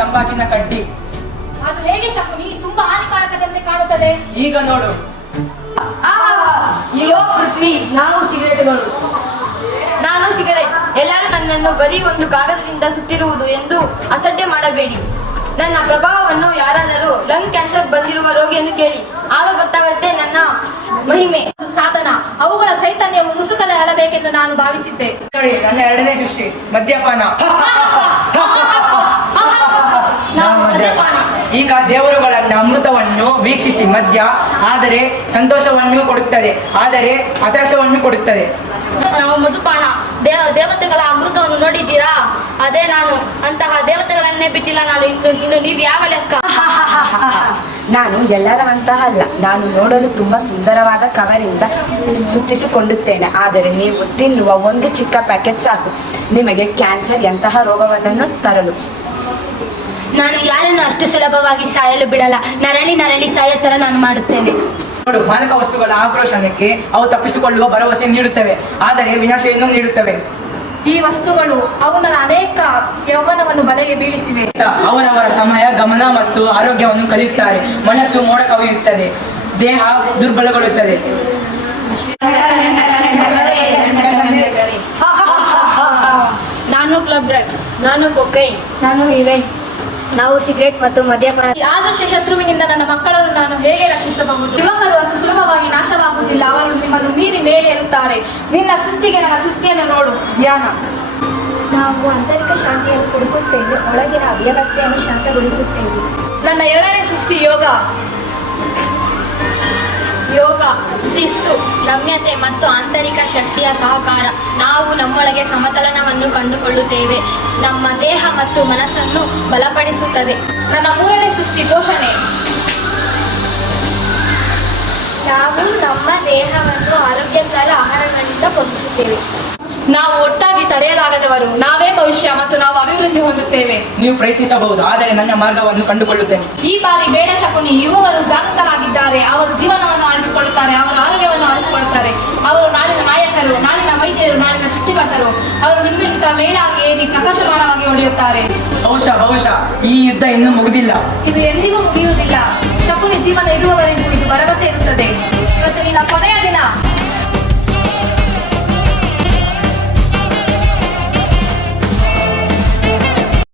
ತಂಬಾಕಿನ ಕಡ್ಡಿ. ಅದು ಹೇಗೆ ಶಕುನಿ? ತುಂಬಾ ಹಾನಿಕಾರಕದಂತೆ ಕಾಣುತ್ತದೆ. ಈಗ ನೋಡು. ಅಯ್ಯೋ ಪೃಥ್ವಿ, ನಾನು ಸಿಗರೇಟ್ಗಳು. ನಾನು ಸಿಗರೇಟ್. ಎಲ್ಲರೂ ನನ್ನನ್ನು ಬರೀ ಒಂದು ಕಾಗದದಿಂದ ಸುತ್ತಿರುವುದು ಎಂದು ಅಸಡ್ಡೆ ಮಾಡಬೇಡಿ. ನನ್ನ ಪ್ರಭಾವವನ್ನು ಯಾರಾದರೂ ಲಂಗ್ ಕ್ಯಾನ್ಸರ್ ಬಂದಿರುವ ರೋಗಿಯನ್ನು ಕೇಳಿ, ಆಗ ಗೊತ್ತಾಗುತ್ತೆ ನನ್ನ ಮಹಿಮೆ. ಸಾಧನ, ಅವುಗಳ ಚೈತನ್ಯವು ಮುಸುಕಲೆ ಅಳಬೇಕೆಂದು ನಾನು ಭಾವಿಸಿದ್ದೆ. ನೋಡಿ, ನನ್ನ ಎರಡನೇ ಸೃಷ್ಟಿ ಮದ್ಯಪಾನ. ಈಗ ದೇವರುಗಳನ್ನ ಅಮೃತವನ್ನು ವೀಕ್ಷಿಸಿ ಮದ್ಯ ಆದರೆ ಸಂತೋಷವನ್ನು ಕೊಡುತ್ತದೆ, ಆದರೆ ಹತಾಶವನ್ನು ಕೊಡುತ್ತದೆ. ನಾವು ಮಧುಪಾನ. ದೇವತೆಗಳ ಅಮೃತವನ್ನು ನೋಡಿದ್ದೀರಾ? ಅದೇ ನಾನು. ಅಂತಹ ದೇವತೆಗಳನ್ನೇ ಬಿಟ್ಟಿಲ್ಲ ನಾನು. ಇನ್ನು ನೀವು ಯಾವ ಲೆಕ್ಕ? ನಾನು ಎಲ್ಲರಂತಹ ಅಲ್ಲ. ನಾನು ನೋಡಲು ತುಂಬಾ ಸುಂದರವಾದ ಕವರಿಂದ ಸುತ್ತಿಸಿಕೊಳ್ಳುತ್ತೇನೆ. ಆದರೆ ನೀವು ತಿನ್ನುವ ಒಂದು ಚಿಕ್ಕ ಪ್ಯಾಕೆಟ್ ಸಾಕು ನಿಮಗೆ ಕ್ಯಾನ್ಸರ್ ಎಂತಹ ರೋಗವನ್ನು ತರಲು. ನಾನು ಯಾರನ್ನು ಅಷ್ಟು ಸುಲಭವಾಗಿ ಸಾಯಲು ಬಿಡಲ್ಲ. ನರಳಿ ನರಳಿ ಸಾಯೋ ತರ ನಾನು ಮಾಡುತ್ತೇನೆ. ನೋಡು, ಮಾದಕ ವಸ್ತುಗಳ ಆಕ್ರೋಶನಕ್ಕೆ ಅವು ತಪ್ಪಿಸಿಕೊಳ್ಳುವ ಭರವಸೆ ನೀಡುತ್ತವೆ, ಆದರೆ ವಿನಾಶವನ್ನು ನೀಡುತ್ತವೆ. ಈ ವಸ್ತುಗಳು ಅವನ ಅನೇಕ ಯೌವನವನ್ನು ಬಲೆಗೆ ಬೀಳಿಸಿವೆ. ಅವರವರ ಸಮಯ, ಗಮನ ಮತ್ತು ಆರೋಗ್ಯವನ್ನು ಕಲಿಯುತ್ತಾರೆ. ಮನಸ್ಸು ಮೋಡ ಕವಿಯುತ್ತದೆ, ದೇಹ ದುರ್ಬಲಗೊಳ್ಳುತ್ತದೆ. ನಾನು ಕ್ಲಬ್ ಡ್ರಗ್ಸ್, ನಾನು ಕೊಕೈನ್, ನಾನು ಇವೆಂಟ್. ನಾವು ಸಿಗರೇಟ್ ಮತ್ತು ಮದ್ಯಪಾನ. ಈ ಆದರ್ಶ ಶತ್ರುವಿನಿಂದ ನನ್ನ ಮಕ್ಕಳನ್ನು ನಾನು ಹೇಗೆ ರಕ್ಷಿಸಬಹುದು? ಯುವಕರು ಅಷ್ಟು ಸುಲಭವಾಗಿ ನಾಶವಾಗುವುದಿಲ್ಲ. ಅವರು ನಿಮ್ಮನ್ನು ಮೀರಿ ಮೇಲೆ ಇರುತ್ತಾರೆ. ನಿನ್ನ ಸೃಷ್ಟಿಗೆ ನನ್ನ ಸೃಷ್ಟಿಯನ್ನು ನೋಡು. ಧ್ಯಾನ. ನಾವು ಆಂತರಿಕ ಶಾಂತಿಯನ್ನು ಹುಡುಕುತ್ತೇವೆ, ಒಳಗಿನ ಅವ್ಯವಸ್ಥೆಯನ್ನು ಶಾಂತಗೊಳಿಸುತ್ತೇವೆ. ನನ್ನ ಎರಡನೇ ಸೃಷ್ಟಿ ಯೋಗ. ಯೋಗ, ಶಿಸ್ತು, ನಮ್ಯತೆ ಮತ್ತು ಆಂತರಿಕ ಶಕ್ತಿಯ ಸಹಕಾರ. ನಾವು ನಮ್ಮೊಳಗೆ ಸಮತೋಲನವನ್ನು ಕಂಡುಕೊಳ್ಳುತ್ತೇವೆ. ನಮ್ಮ ದೇಹ ಮತ್ತು ಮನಸ್ಸನ್ನು ಬಲಪಡಿಸುತ್ತದೆ. ನನ್ನ ಮೂರನೇ ಸೃಷ್ಟಿ ಪೋಷಣೆ. ನಾವು ನಮ್ಮ ದೇಹವನ್ನು ಆರೋಗ್ಯಕರ ಆಹಾರಗಳಿಂದ ಪೋಷಿಸುತ್ತೇವೆ. ನಾವು ಒಟ್ಟಾಗಿ ತಡೆಯಲಾಗದವರು. ನಾವೇ ಭವಿಷ್ಯ ಮತ್ತು ನಾವು ಅಭಿವೃದ್ಧಿ ಹೊಂದುತ್ತೇವೆ. ನೀವು ಪ್ರಯತ್ನಿಸಬಹುದು, ಆದರೆ ನನ್ನ ಮಾರ್ಗವನ್ನು ಕಂಡುಕೊಳ್ಳುತ್ತೇನೆ. ಈ ಬಾರಿ ಬೇಡ ಶಕುನಿ. ಯುವಕರು ಜಾಗೃತರಾಗಿದ್ದಾರೆ. ಅವರು ಜೀವನವನ್ನು ಆರಿಸಿಕೊಳ್ಳುತ್ತಾರೆ, ಅವರ ಆರೋಗ್ಯವನ್ನು ಆರಿಸಿಕೊಳ್ಳುತ್ತಾರೆ. ಅವರು ನಾಳಿನ ನಾಯಕರು, ನಾಳಿನ ವೈದ್ಯರು, ನಾಳಿನ ಸೃಷ್ಟಿಕರ್ತರು. ಅವರು ನಿಮ್ಮಿಂದ ಮೇಲಾಗಿ ಏರಿ ಪ್ರಕಾಶಮಾನವಾಗಿ ಹೊಳೆಯುತ್ತಾರೆ. ಬಹುಶಃ ಈ ಯುದ್ಧ ಇನ್ನೂ ಮುಗಿದಿಲ್ಲ. ಇದು ಎಂದಿಗೂ ಮುಗಿಯುವುದಿಲ್ಲ. ಶಕುನಿ ಜೀವನ ಇರುವವರೆಗೂ ಇದು ಭರವಸೆ ಇರುತ್ತದೆ. ಇವತ್ತು ನಿನ್ನ ಕೊನೆಯ ದಿನ.